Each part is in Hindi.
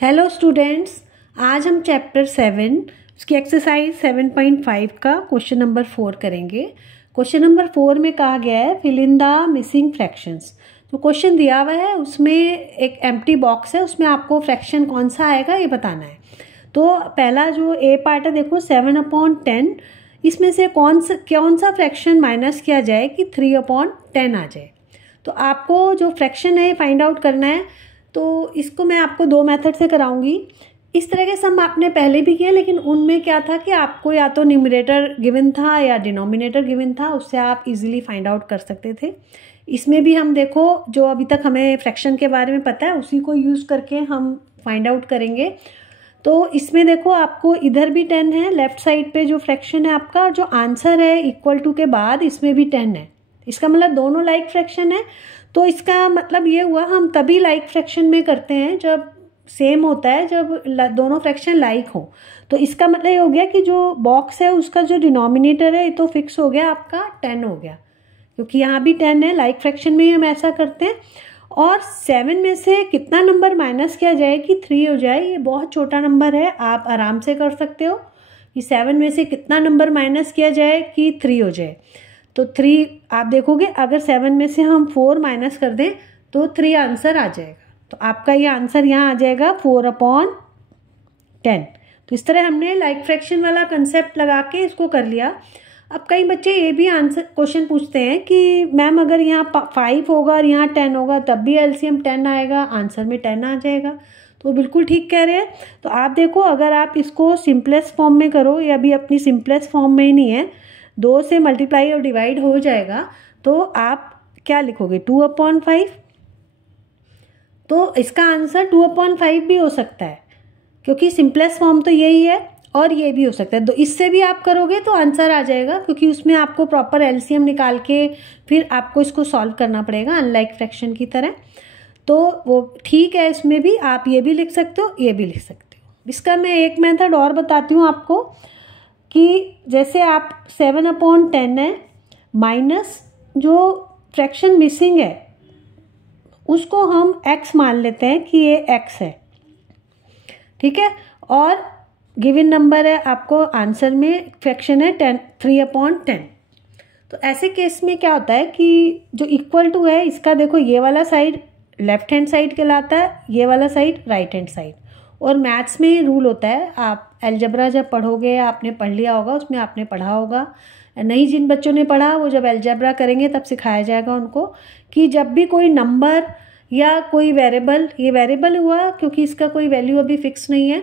हेलो स्टूडेंट्स, आज हम चैप्टर 7 उसकी एक्सरसाइज 7.5 का क्वेश्चन नंबर 4 करेंगे। क्वेश्चन नंबर 4 में कहा गया है fill in the missing fractions. तो क्वेश्चन दिया हुआ है, उसमें एक एम्प्टी बॉक्स है, उसमें आपको फ्रैक्शन कौन सा आएगा ये बताना है। तो पहला जो ए पार्ट है देखो 7/10, इसमें से कौन सा फ्रैक्शन माइनस किया जाए कि 3/10 आ जाए। तो आपको जो फ्रैक्शन है फाइंड आउट करना है। तो इसको मैं आपको दो मेथड से कराऊंगी। इस तरह के सम आपने पहले भी किए, लेकिन उनमें क्या था कि आपको या तो न्यूमरेटर गिवन था या डिनोमिनेटर गिवन था, उससे आप इजीली फाइंड आउट कर सकते थे। इसमें भी हम देखो जो अभी तक हमें फ्रैक्शन के बारे में पता है उसी को यूज़ करके हम फाइंड आउट करेंगे। तो इसमें देखो आपको इधर भी 10 है, लेफ्ट साइड पे जो फ्रैक्शन है आपका, और जो आंसर है इक्वल टू के बाद इसमें भी 10 है। इसका मतलब दोनों लाइक फ्रैक्शन है। तो इसका मतलब ये हुआ हम तभी लाइक फ्रैक्शन में करते हैं जब सेम होता है, जब दोनों फ्रैक्शन लाइक हो। तो इसका मतलब ये हो गया कि जो बॉक्स है उसका जो डिनोमिनेटर है ये तो फिक्स हो गया, आपका 10 हो गया, क्योंकि यहाँ भी 10 है। लाइक फ्रैक्शन में ही हम ऐसा करते हैं। और 7 में से कितना नंबर माइनस किया जाए कि 3 हो जाए, ये बहुत छोटा नंबर है, आप आराम से कर सकते हो कि 7 में से कितना नंबर माइनस किया जाए कि 3 हो जाए। तो 3 आप देखोगे, अगर 7 में से हम 4 माइनस कर दें तो 3 आंसर आ जाएगा। तो आपका ये आंसर यहाँ आ जाएगा 4/10। तो इस तरह हमने लाइक फ्रैक्शन वाला कंसेप्ट लगा के इसको कर लिया। अब कई बच्चे ये भी आंसर क्वेश्चन पूछते हैं कि मैम अगर यहाँ 5 होगा और यहाँ 10 होगा तब भी एलसीएम 10 आएगा, आंसर में 10 आ जाएगा। तो बिल्कुल ठीक कह रहे हैं। तो आप देखो, अगर आप इसको सिंपलेस्ट फॉर्म में करो, या अभी अपनी सिंपलेस्ट फॉर्म में ही नहीं है, 2 से मल्टीप्लाई और डिवाइड हो जाएगा, तो आप क्या लिखोगे 2/5। तो इसका आंसर 2/5 भी हो सकता है, क्योंकि सिंपलेस्ट फॉर्म तो यही है, और ये भी हो सकता है। तो इससे भी आप करोगे तो आंसर आ जाएगा, क्योंकि उसमें आपको प्रॉपर एलसीएम निकाल के फिर आपको इसको सॉल्व करना पड़ेगा, अनलाइक फ्रैक्शन की तरह। तो वो ठीक है, इसमें भी आप ये भी लिख सकते हो, ये भी लिख सकते हो। इसका मैं एक मेथड और बताती हूँ आपको कि जैसे आप 7/10 है माइनस जो फ्रैक्शन मिसिंग है उसको हम x मान लेते हैं कि ये x है, ठीक है। और गिवन नंबर है, आपको आंसर में फ्रैक्शन है 3/10। तो ऐसे केस में क्या होता है कि जो इक्वल टू है इसका देखो, ये वाला साइड लेफ्ट हैंड साइड कहलाता है, ये वाला साइड राइट हैंड साइड। और मैथ्स में रूल होता है, आप अलजेब्रा जब पढ़ोगे, आपने पढ़ लिया होगा, उसमें आपने पढ़ा होगा, नहीं जिन बच्चों ने पढ़ा वो जब अलजेब्रा करेंगे तब सिखाया जाएगा उनको कि जब भी कोई नंबर या कोई वेरिएबल, ये वेरिएबल हुआ क्योंकि इसका कोई वैल्यू अभी फिक्स नहीं है,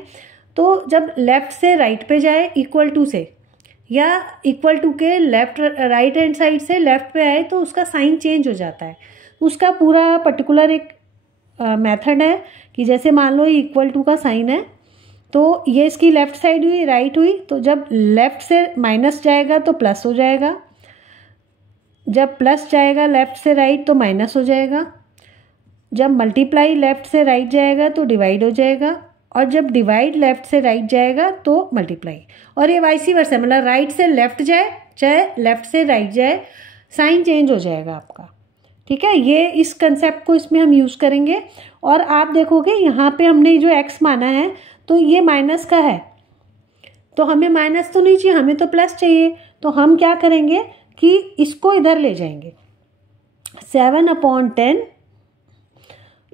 तो जब लेफ्ट से राइट पे जाए इक्वल टू से, या इक्वल टू के लेफ्ट राइट हैंड साइड से लेफ्ट पे आए तो उसका साइन चेंज हो जाता है। उसका पूरा पर्टिकुलर एक मेथड है कि जैसे मान लो ये इक्वल टू का साइन है, तो ये इसकी लेफ्ट साइड हुई, राइट हुई, तो जब लेफ्ट से माइनस जाएगा तो प्लस हो जाएगा, जब प्लस जाएगा लेफ्ट से राइट तो माइनस हो जाएगा, जब मल्टीप्लाई लेफ्ट से राइट जाएगा तो डिवाइड हो जाएगा, और जब डिवाइड लेफ्ट से राइट जाएगा तो मल्टीप्लाई। और ये वाइसी वर्सा, मतलब राइट से लेफ्ट जाए चाहे लेफ्ट से राइट जाए, साइन चेंज हो जाएगा आपका, ठीक है। ये इस कंसेप्ट को इसमें हम यूज़ करेंगे। और आप देखोगे यहाँ पे हमने जो x माना है तो ये माइनस का है, तो हमें माइनस तो नहीं चाहिए, हमें तो प्लस चाहिए। तो हम क्या करेंगे कि इसको इधर ले जाएंगे, 7/10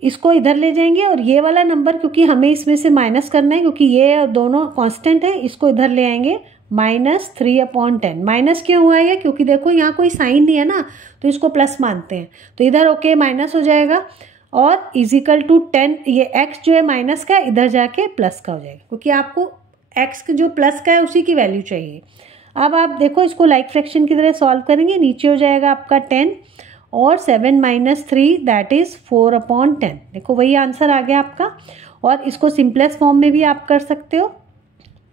इसको इधर ले जाएंगे, और ये वाला नंबर क्योंकि हमें इसमें से माइनस करना है, क्योंकि ये दोनों कांस्टेंट है, इसको इधर ले आएंगे -3/10। माइनस क्यों हुआ है? क्योंकि देखो यहाँ कोई साइन नहीं है ना, तो इसको प्लस मानते हैं, तो इधर ओके माइनस हो जाएगा, और इजिकल टू 10, ये x जो है माइनस का इधर जाके प्लस का हो जाएगा, क्योंकि आपको x जो प्लस का है उसी की वैल्यू चाहिए। अब आप देखो इसको लाइक फ्रैक्शन की तरह सॉल्व करेंगे, नीचे हो जाएगा आपका 10 और 7 - 3 दैट इज 4/10। देखो वही आंसर आ गया आपका। और इसको सिंपलेस्ट फॉर्म में भी आप कर सकते हो,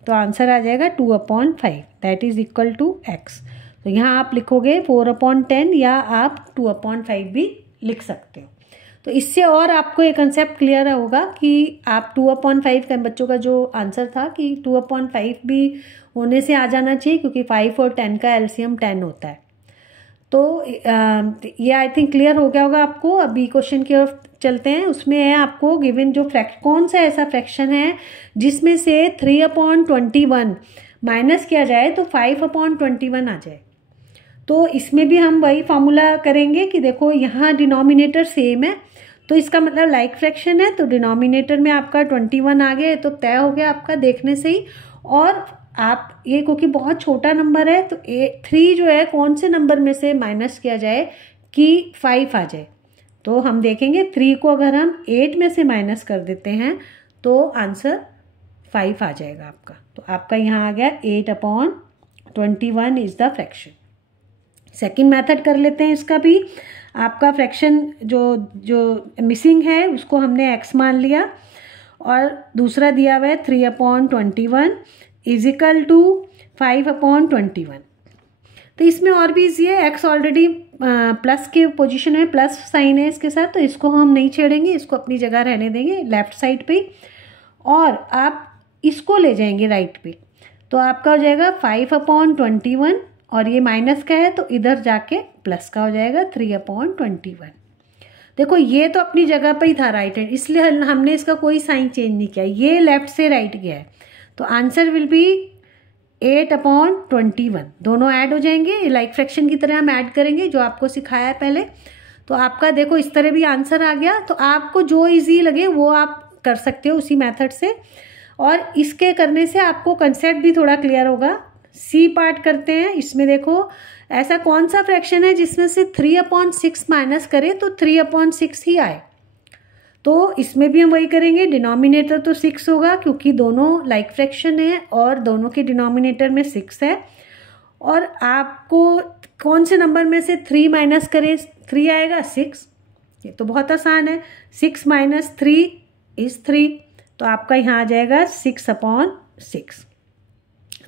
तो आंसर आ जाएगा 2/5 that is equal to x। तो यहाँ आप लिखोगे 4/10 या आप 2/5 भी लिख सकते हो। तो इससे और आपको एक कंसेप्ट क्लियर होगा कि आप 2/5 का, बच्चों का जो आंसर था कि 2/5 भी होने से आ जाना चाहिए, क्योंकि 5 और 10 का एलसीएम 10 होता है। तो ये आई थिंक क्लियर हो गया होगा आपको। अब बी क्वेश्चन की ओर चलते हैं। उसमें है आपको गिवन जो कौन सा ऐसा फ्रैक्शन है जिसमें से 3/21 माइनस किया जाए तो 5/21 आ जाए। तो इसमें भी हम वही फॉर्मूला करेंगे कि देखो यहाँ डिनोमिनेटर सेम है, तो इसका मतलब लाइक फ्रैक्शन है, तो डिनोमिनेटर में आपका 21 आ गया, तो तय हो गया आपका देखने से ही। और आप ये क्योंकि बहुत छोटा नंबर है तो 3 जो है कौन से नंबर में से माइनस किया जाए कि 5 आ जाए। तो हम देखेंगे 3 को अगर हम 8 में से माइनस कर देते हैं तो आंसर 5 आ जाएगा आपका। तो आपका यहाँ आ गया 8/21 is the fraction. Second method कर लेते हैं इसका भी। आपका फ्रैक्शन जो मिसिंग है उसको हमने x मान लिया और दूसरा दिया हुआ है 3/21 इजिकल टू 5/21। तो इसमें और भी इजी है, x ऑलरेडी प्लस के पोजीशन में प्लस साइन है इसके साथ, तो इसको हम नहीं छेड़ेंगे, इसको अपनी जगह रहने देंगे लेफ्ट साइड पे और आप इसको ले जाएंगे राइट पे। तो आपका हो जाएगा 5/21 और ये माइनस का है तो इधर जाके प्लस का हो जाएगा 3/21। देखो ये तो अपनी जगह पे ही था राइट हैंड, इसलिए हमने इसका कोई साइन चेंज नहीं किया, ये लेफ्ट से राइट गया है। तो आंसर विल बी 8/21। दोनों ऐड हो जाएंगे, लाइक फ्रैक्शन की तरह हम ऐड करेंगे जो आपको सिखाया है पहले। तो आपका देखो इस तरह भी आंसर आ गया। तो आपको जो इजी लगे वो आप कर सकते हो उसी मेथड से, और इसके करने से आपको कंसेप्ट भी थोड़ा क्लियर होगा। सी पार्ट करते हैं। इसमें देखो ऐसा कौन सा फ्रैक्शन है जिसमें से 3/6 माइनस करें तो 3/6 ही आए। तो इसमें भी हम वही करेंगे, डिनोमिनेटर तो 6 होगा क्योंकि दोनों लाइक फ्रैक्शन है और दोनों के डिनोमिनेटर में 6 है। और आपको कौन से नंबर में से 3 माइनस करें 3 आएगा 6। ये तो बहुत आसान है, 6 - 3 इज 3। तो आपका यहाँ आ जाएगा 6/6।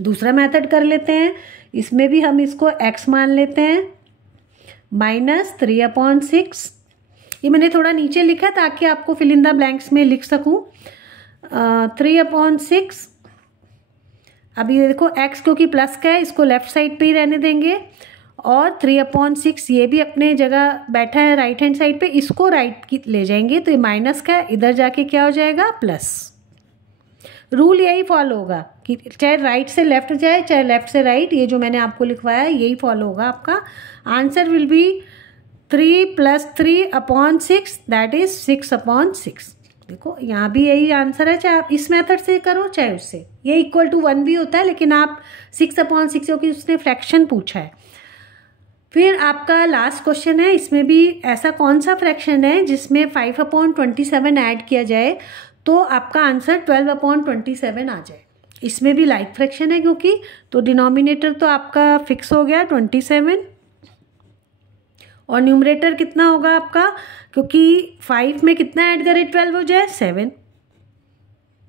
दूसरा मेथड कर लेते हैं। इसमें भी हम इसको x मान लेते हैं -3/6। ये मैंने थोड़ा नीचे लिखा ताकि आपको फिल इन द ब्लैंक्स में लिख सकूं। 3/6। अब ये देखो x क्योंकि प्लस का है इसको लेफ्ट साइड पे ही रहने देंगे और 3/6 ये भी अपने जगह बैठा है राइट हैंड साइड पे, इसको राइट की ले जाएंगे तो ये माइनस का है, इधर जाके क्या हो जाएगा प्लस। रूल यही फॉलो होगा कि चाहे राइट से लेफ्ट जाए चाहे लेफ्ट से राइट, ये जो मैंने आपको लिखवाया है यही फॉलो होगा आपका। Answer will B 3 + 3/6 that is 6/6। देखो यहाँ भी यही आंसर है, चाहे आप इस मेथड से करो चाहे उससे, ये इक्वल टू 1 भी होता है लेकिन आप 6/6 क्योंकि उसने फ्रैक्शन पूछा है। फिर आपका लास्ट क्वेश्चन है। इसमें भी ऐसा कौन सा फ्रैक्शन है जिसमें 5/27 ऐड किया जाए तो आपका आंसर 12/27 आ जाए। इसमें भी लाइक फ्रैक्शन है क्योंकि, तो डिनोमिनेटर तो आपका फिक्स हो गया 27 और न्यूमरेटर कितना होगा आपका, क्योंकि 5 में कितना ऐड करें 12 हो जाए 7।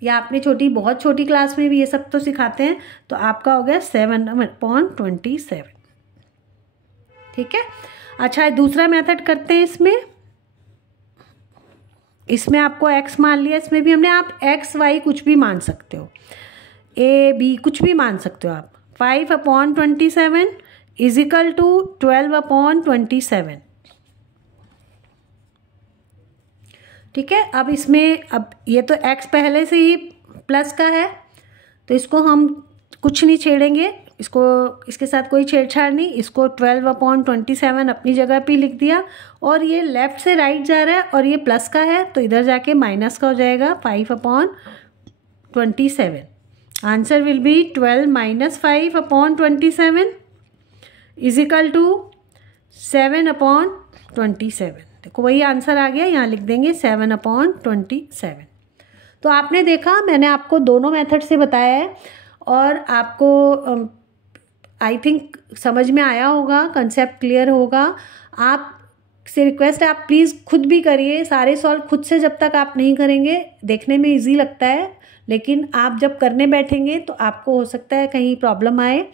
या आपने बहुत छोटी क्लास में भी ये सब तो सिखाते हैं, तो आपका हो गया 7/27। ठीक है। अच्छा दूसरा मेथड करते हैं। इसमें आपको x मान लिया, इसमें भी हमने, आप x y कुछ भी मान सकते हो, a b कुछ भी मान सकते हो आप। 5/27 इजिकल टू 12/27। ठीक है। अब इसमें ये तो x पहले से ही प्लस का है तो इसको हम कुछ नहीं छेड़ेंगे, इसके साथ कोई छेड़छाड़ नहीं, इसको 12/27 अपनी जगह पे लिख दिया। और ये लेफ्ट से राइट जा रहा है और ये प्लस का है तो इधर जाके माइनस का हो जाएगा 5/27। Answer will be 12 - 5/27 is equal to 7/27। देखो वही आंसर आ गया, यहाँ लिख देंगे 7/27। तो आपने देखा मैंने आपको दोनों मेथड से बताया है और आपको आई थिंक समझ में आया होगा, कंसेप्ट क्लियर होगा। आप से रिक्वेस्ट है आप प्लीज़ खुद भी करिए, सारे सॉल्व खुद से जब तक आप नहीं करेंगे देखने में इजी लगता है, लेकिन आप जब करने बैठेंगे तो आपको हो सकता है कहीं प्रॉब्लम आए।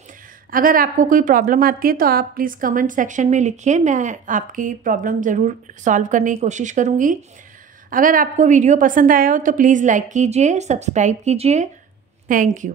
अगर आपको कोई प्रॉब्लम आती है तो आप प्लीज़ कमेंट सेक्शन में लिखिए, मैं आपकी प्रॉब्लम ज़रूर सॉल्व करने की कोशिश करूँगी। अगर आपको वीडियो पसंद आया हो तो प्लीज़ लाइक कीजिए, सब्सक्राइब कीजिए। Thank you.